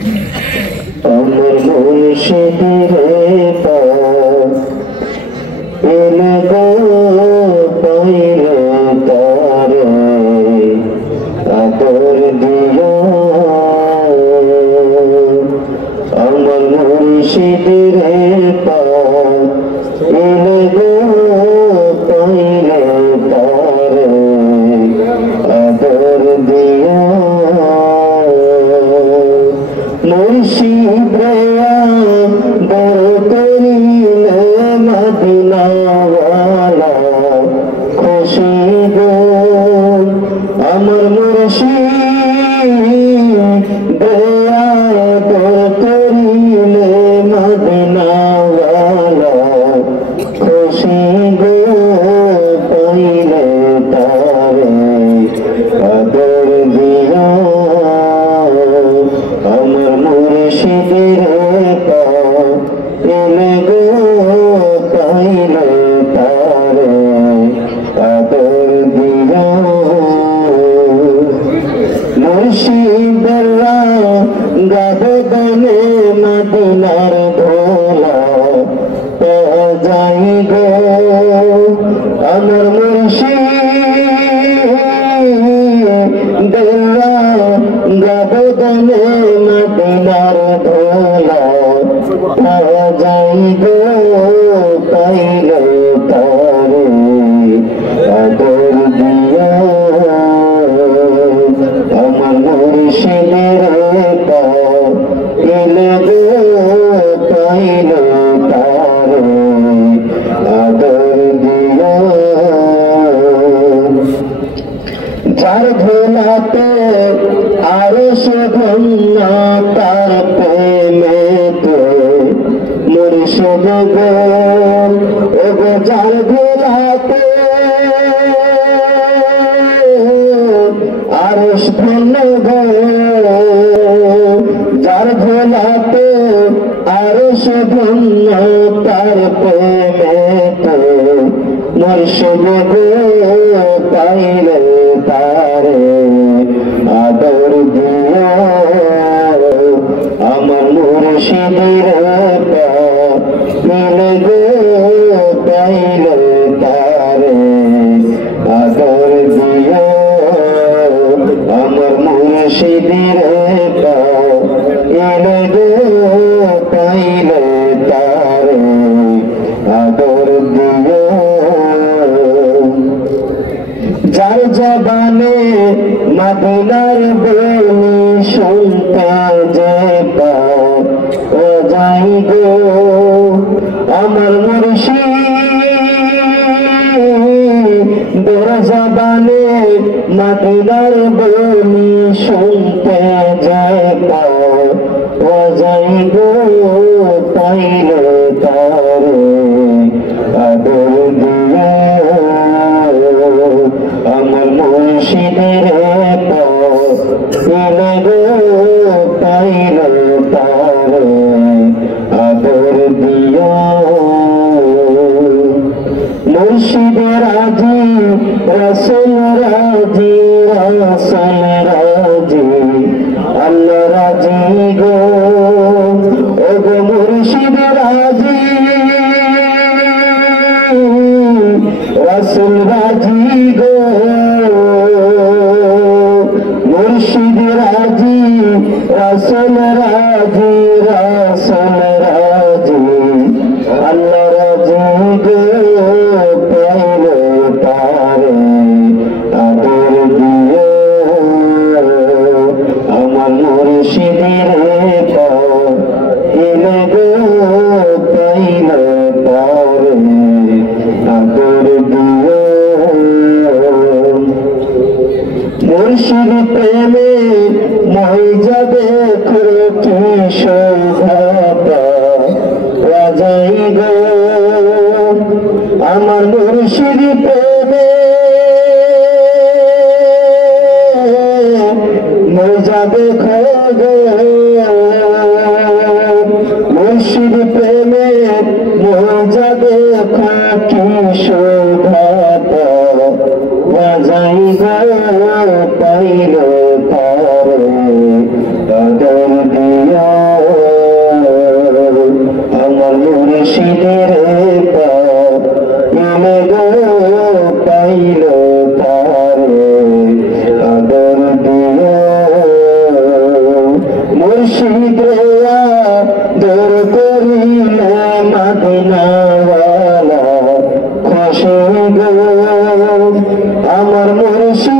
আমার মুর্শিদের পাশ এলে গো পাইলে তারে আদর দিও। আমার মুর্শিদের পাশ এলে গো পাইলে তারে আদর দিও। মুর্শিদ বড় করিলে মদিনাওয়ালা খুশি গো। আমার মুর্শিদ বড় করিলে মদিনাওয়ালা খুশি গো। পাইলে তারে আদর দিও। আমার মুর্শিদের পাশ এলে গো পাইলে তারে আদর দিও। মুর্শিদের গাবদনে মদিনার ধোলা যাই গো। আমার মুর্শিদের গাবদনে মদিনার ধোলা যাই গো। পাইলে তারে আদর দিও। আমার মুর্শিদের পাশ এলে গো পাইলে তারে আদর দিও। যার ভোলাতে আরো সুগন্ধ তার প্রেমেতে মুর্শিদ গো। ওগো যার ভোলাতে আরো সুগন্ধ গো। যার ভোলাতে আরো সুগন্ধ তার প্রেমেতে মুর্শিদ গো। পাইলে তারে আদর দিও। আমার মুর্শিদের পাশ এলে গো পাইলে তারে আদর দিও। আমার মুর্শিদের পাশ এলে গো পাইলে তারে আদর দিও। যার জবানে মদিনার বলি শুনতে যে ও যাই গো। আমার মুর্শিদের জবানে মদিনার বলি শুনতে যে ও যাই গো। পাইলে তারে আদর দিও। আমার মুর্শিদের পাশ এলে গো পাইলে তারে আদর দিও। মুর্শিদের রাজি রাসূল রাজি রাসূল রাজি আল্লাহ রাজি গো। ওগো মুর্শিদের রাজি রাসূল রাজি গো। মুর্শিদ রাজি রাসূল রাজি রাসূল রাজি আল্লাহ রাজি গো। পাইলে তারে আদর দিও। আমার মুর্শিদের পাশ এলে গো পাইলে তারে আদর দিও। মুর্শিদ প্রেমে মই যাবে কি শোভাটা রাজাই গো। আমার মুর্শিদ প্রেমে মই যাবে গো। মুর্শিদ প্রেমে মই যাবে কি শোভাটা রাজাই গো। পাইলে তারে আদর দিও। মুর্শিদ রেয়া দূর করিলে মদিনাওয়ালা খুশি গো আমার মুর্শিদ